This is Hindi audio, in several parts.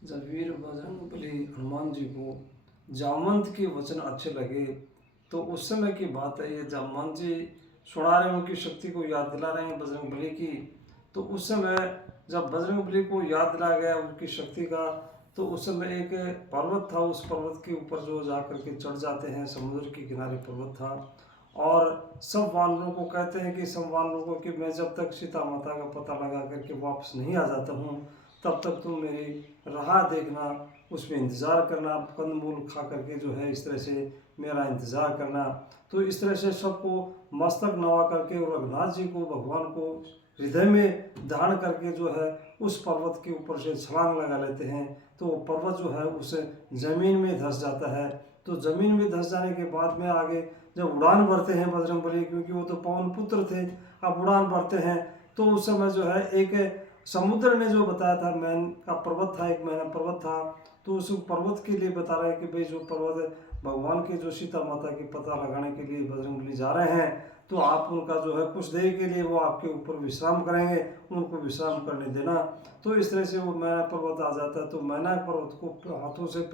जब वीर बजरंगबली हनुमान जी को जामवंत के वचन अच्छे लगे, तो उस समय की बात है। ये जब हनुमान जी सुना रहे हैं, उनकी शक्ति को याद दिला रहे हैं बजरंगबली की। तो उस समय जब बजरंगबली को याद दिलाया गया उनकी शक्ति का, तो उस समय एक पर्वत था। उस पर्वत के ऊपर जो जा करके चढ़ जाते हैं, समुद्र के किनारे पर्वत था। और सब वानरों को कहते हैं कि सब वानरों को कि मैं जब तक सीता माता का पता लगा करके वापस नहीं आ जाता हूँ, तब तक तुम मेरी राह देखना, उसमें इंतज़ार करना, कंदमूल खा करके जो है इस तरह से मेरा इंतज़ार करना। तो इस तरह से सबको मस्तक नवा करके और रघुनाथ जी को, भगवान को हृदय में धारण करके जो है उस पर्वत के ऊपर से छलांग लगा लेते हैं। तो वो पर्वत जो है उस ज़मीन में धंस जाता है। तो ज़मीन में धंस जाने के बाद में आगे जब उड़ान भरते हैं बजरंगबली, क्योंकि वो तो पवन पुत्र थे, अब उड़ान भरते हैं। तो उस समय जो है एक समुद्र ने जो बताया था, मैन का पर्वत था, एक मैना पर्वत था। तो उस पर्वत के लिए बता रहे हैं कि भाई जो पर्वत भगवान के, जो सीता माता के पता लगाने के लिए बजरंगबली जा रहे हैं, तो आप उनका जो है कुछ देर के लिए वो आपके ऊपर विश्राम करेंगे, उनको विश्राम करने देना। तो इस तरह से वो मैना पर्वत आ जाता है। तो मैना पर्वत को हाथों से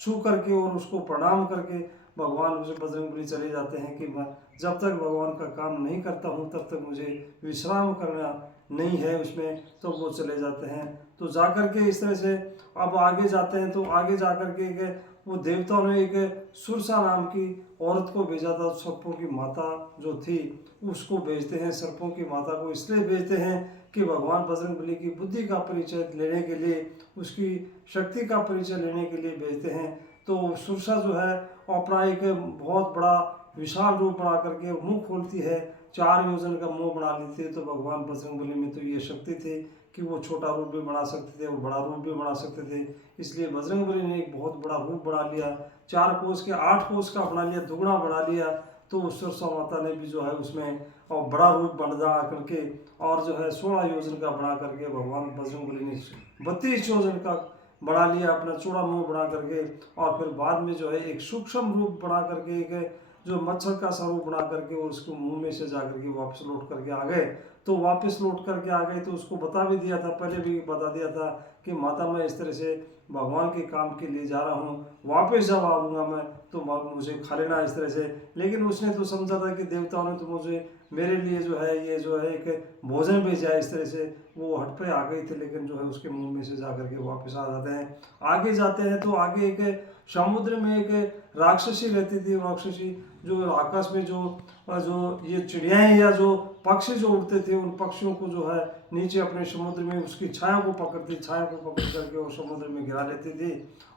छू करके और उसको प्रणाम करके भगवान उसे बजरंगबली चले जाते हैं कि मैं जब तक भगवान का काम नहीं करता हूँ तब तक मुझे विश्राम करना नहीं है उसमें। तो वो चले जाते हैं। तो जा कर के इस तरह से अब आगे जाते हैं। तो आगे जा कर के एक वो देवताओं ने एक सुरसा नाम की औरत को भेजा था, सर्पों की माता जो थी उसको भेजते हैं। सर्पों की माता को इसलिए भेजते हैं कि भगवान बजरंगबली की बुद्धि का परिचय लेने के लिए, उसकी शक्ति का परिचय लेने के लिए भेजते हैं। तो सुरसा जो है अपना एक बहुत बड़ा विशाल रूप बना करके मुंह खोलती है, 4 योजन का मुंह बना लेती है। तो भगवान बजरंगबली में तो ये शक्ति थी कि वो छोटा रूप भी बना सकते थे और बड़ा रूप भी बना सकते थे। इसलिए बजरंगबली ने एक बहुत बड़ा रूप बना लिया, 4 कोस के 8 कोस का बना लिया, दुगना बना लिया। तो उस सुरसा माता ने भी जो है उसमें और बड़ा रूप बना करके और जो है 16 योजन का बना करके भगवान बजरंगबली ने 32 योजन का बना लिया, अपना चौड़ा मुंह बना करके। और फिर बाद में जो है एक सूक्ष्म रूप बना करके, एक जो मच्छर का सा रूप बना करके और उसको मुंह में से जा करके वापस लौट करके आ गए। तो वापस लौट करके आ गए तो उसको बता भी दिया था, पहले भी बता दिया था कि माता मैं इस तरह से भगवान के काम के लिए जा रहा हूँ, वापस जब आऊँगा मैं तो मुझे खा लेना इस तरह से। लेकिन उसने तो समझा था कि देवताओं ने तो मुझे, मेरे लिए जो है ये जो है एक भोजन भेजा है इस तरह से। वो हट पे आ गई थी, लेकिन जो है उसके मुंह में से जा करके वापस आ जाते हैं। आगे जाते हैं तो आगे एक समुद्र में एक राक्षसी रहती थी। राक्षसी जो आकाश में जो जो ये चिड़ियाएँ या जो पक्षी जो उड़ते थे, उन पक्षियों को जो है नीचे अपने समुद्र में उसकी छाया को पकड़ती, छाया को पकड़ करके वो समुद्र में गिरा लेती थी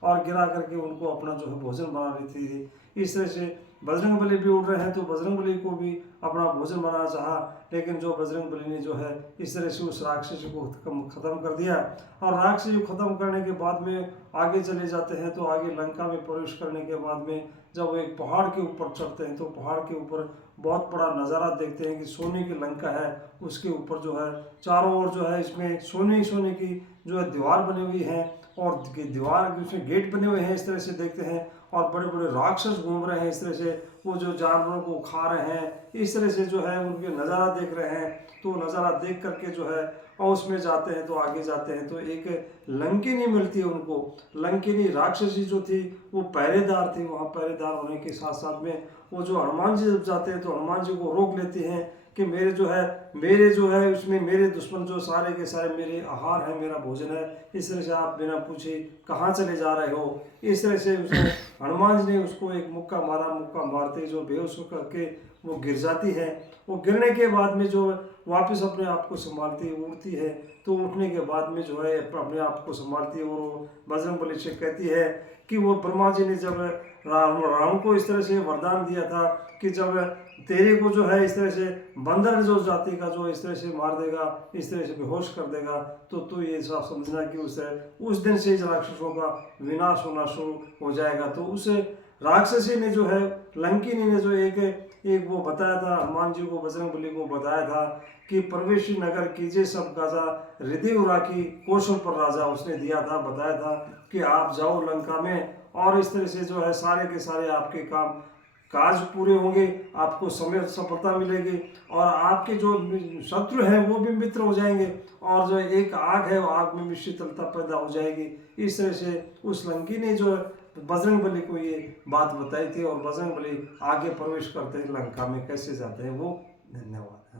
और गिरा करके उनको अपना जो है भोजन बना लेती थी। इस तरह से बजरंगबली भी उड़ रहे हैं तो बजरंगबली को भी अपना भोजन बनाना चाहा, लेकिन जो बजरंगबली ने जो है इस तरह से उस राक्षसी को खत्म कर दिया। और राक्षसी को खत्म करने के बाद में आगे चले जाते हैं। तो आगे लंका में प्रवेश करने के बाद में जब वो एक पहाड़ के ऊपर चढ़ते हैं तो पहाड़ के ऊपर बहुत बड़ा नज़ारा देखते हैं कि सोने की लंका है। उसके ऊपर जो है चारों ओर जो है इसमें सोने ही सोने की जो है दीवार बनी हुई है और दीवार उसमें गेट बने हुए हैं। इस तरह से देखते हैं और बड़े बड़े राक्षस घूम रहे हैं इस तरह से, वो जो जानवरों को खा रहे हैं इस तरह से जो है उनके नज़ारा देख रहे हैं। तो नज़ारा देख करके जो है और उसमें जाते हैं तो आगे जाते हैं तो एक लंकिनी मिलती है उनको। लंकिनी राक्षसी जो थी वो पहरेदार थी। वहाँ पहरेदार होने के साथ साथ में वो जो हनुमान जी जब जाते हैं तो हनुमान जी को रोक लेती हैं कि मेरे जो है उसमें मेरे दुश्मन जो सारे के सारे मेरे आहार है, मेरा भोजन है, इस तरह से आप बिना पूछे कहाँ चले जा रहे हो। इस तरह से उसने हनुमान जी ने उसको एक मुक्का मारा। मुक्का मारते जो बेहोश करके वो गिर जाती है। वो गिरने के बाद में जो वापस अपने आप को संभालती है, उड़ती है। तो उठने के बाद में जो है अपने आप को संभालती है और वो बजरंगबली से कहती है कि वो ब्रह्मा जी ने जब राम को इस तरह से वरदान दिया था कि जब तेरे को जो है इस तरह से बंदर जो जाति का जो इस तरह से मार देगा, इस तरह से बेहोश कर देगा, तो ये सब समझना कि उस दिन से इस राक्षसों का विनाश होना शुरू हो जाएगा। तो उस राक्षसी ने जो है, लंकिनी ने जो एक वो बताया था हनुमान जी को, बजरंगबली को बताया था कि प्रवेशी नगर कीजिए सब गाजा, रिधि उरा की कौशल पर राजा, उसने दिया था, बताया था कि आप जाओ लंका में और इस तरह से जो है सारे के सारे आपके काम काज पूरे होंगे, आपको समय सफलता मिलेगी और आपके जो शत्रु हैं वो भी मित्र हो जाएंगे और जो एक आग है वो आग में भी शीतलता पैदा हो जाएगी। इस तरह से उस लंकी ने जो बजरंगबली को ये बात बताई थी और बजरंगबली आगे प्रवेश करते हैं लंका में कैसे जाते हैं वो। धन्यवाद।